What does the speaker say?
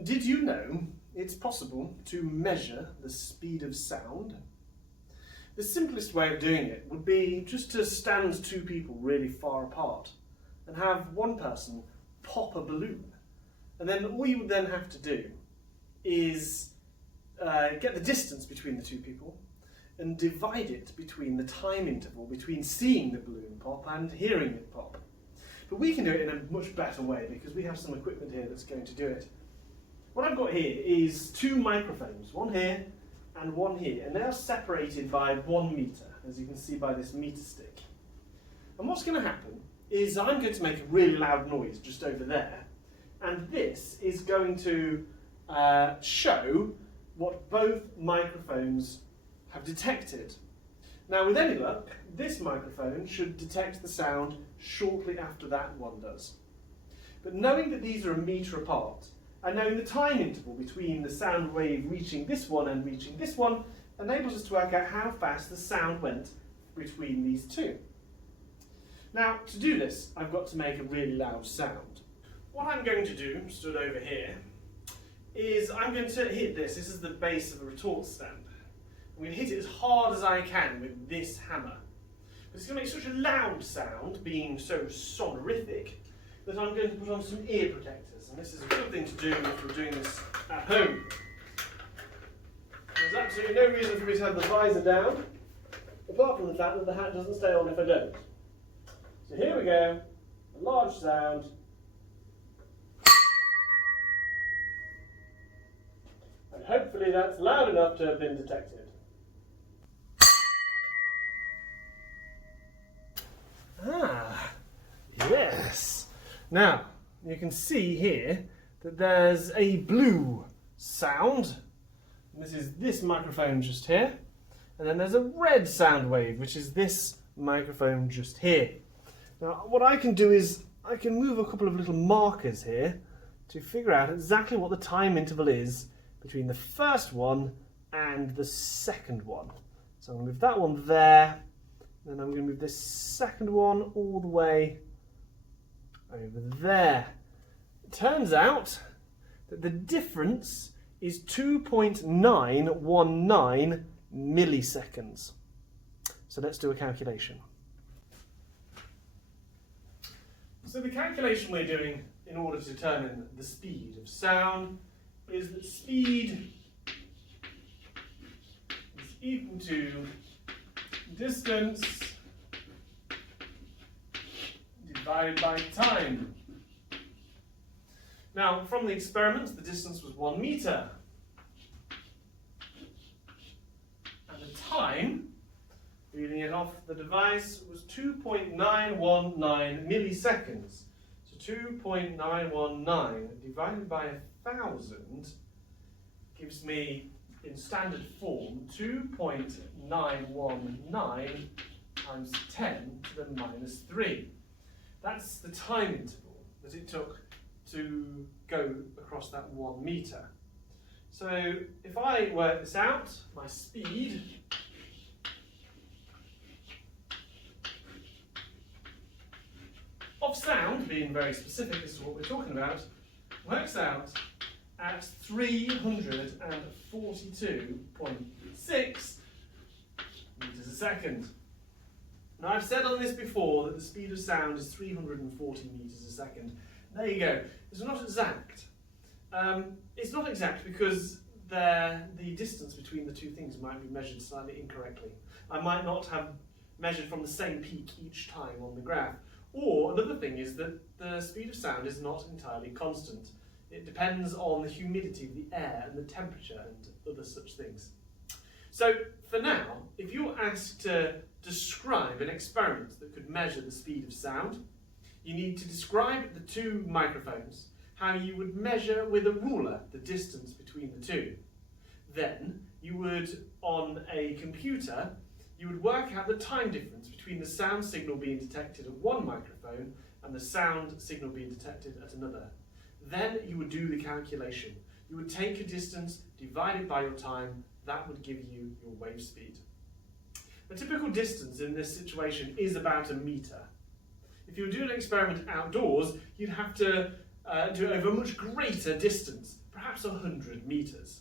Did you know it's possible to measure the speed of sound? The simplest way of doing it would be just to stand two people really far apart and have one person pop a balloon. And then all you would then have to do is get the distance between the two people and divide it between the time interval between seeing the balloon pop and hearing it pop. But we can do it in a much better way because we have some equipment here that's going to do it. What I've got here is two microphones, one here and one here, and they are separated by 1 meter, as you can see by this meter stick. And what's going to happen is I'm going to make a really loud noise just over there, and this is going to show what both microphones have detected. Now, with any luck, this microphone should detect the sound shortly after that one does. But knowing that these are a meter apart, and knowing the time interval between the sound wave reaching this one and reaching this one enables us to work out how fast the sound went between these two. Now, to do this, I've got to make a really loud sound. What I'm going to do, stood over here, is I'm going to hit this. This is the base of a retort stamp. I'm going to hit it as hard as I can with this hammer. But it's going to make such a loud sound, being so sonorific, that I'm going to put on some ear protectors. And this is a good thing to do if you're doing this at home. There's absolutely no reason for me to have the visor down, apart from the fact that the hat doesn't stay on if I don't. So here we go, a large sound. And hopefully that's loud enough to have been detected. Ah, yes. Now, you can see here that there's a blue sound. And this is this microphone just here. And then there's a red sound wave, which is this microphone just here. Now, what I can do is I can move a couple of little markers here to figure out exactly what the time interval is between the first one and the second one. So I'm going to move that one there, then I'm going to move this second one all the way over there. It turns out that the difference is 2.919 milliseconds. So let's do a calculation. So the calculation we're doing in order to determine the speed of sound is that speed is equal to distance divided by time. Now, from the experiment, the distance was 1 meter. And the time, reading it off the device, was 2.919 milliseconds. So 2.919 divided by 1,000 gives me, in standard form, 2.919 times 10 to the minus 3. That's the time interval that it took to go across that 1 meter. So if I work this out, my speed of sound, being very specific as to what we're talking about, works out at 342.6 meters a second. Now, I've said on this before that the speed of sound is 340 meters a second. There you go. It's not exact. It's not exact because the distance between the two things might be measured slightly incorrectly. I might not have measured from the same peak each time on the graph. Or another thing is that the speed of sound is not entirely constant. It depends on the humidity of the air and the temperature and other such things. So for now, if you're asked to describe an experiment that could measure the speed of sound, you need to describe the two microphones, how you would measure with a ruler the distance between the two. Then you would, on a computer, you would work out the time difference between the sound signal being detected at one microphone and the sound signal being detected at another. Then you would do the calculation. You would take a distance divided by your time. That would give you your wave speed. The typical distance in this situation is about a meter. If you were doing an experiment outdoors, you'd have to do it over a much greater distance, perhaps perhaps 100 meters.